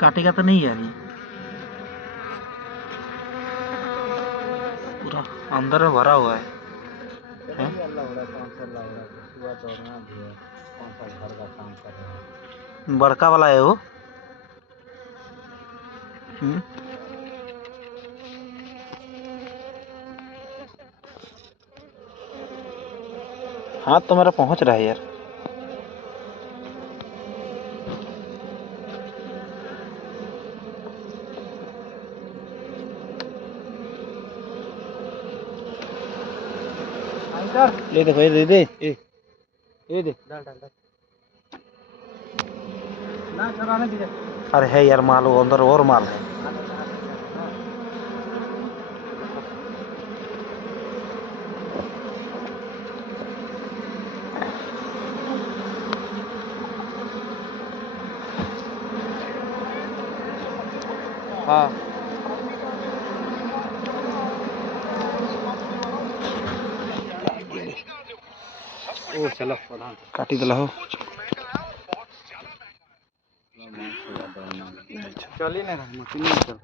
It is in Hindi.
काटेगा तो नहीं यार ये पूरा अंदर में भरा हुआ है। बड़का वाला है वो। हाथ तो मेरा पहुंच रहा है यार। ले दे भाई, दे दे। ये दे, डाल डाल डाल ना चलाने दे। अरे है यार माल, वो अंदर और माल है। हाँ ओ चलो प्रधान काटी दिला हो। चली ना मशीन नहीं चल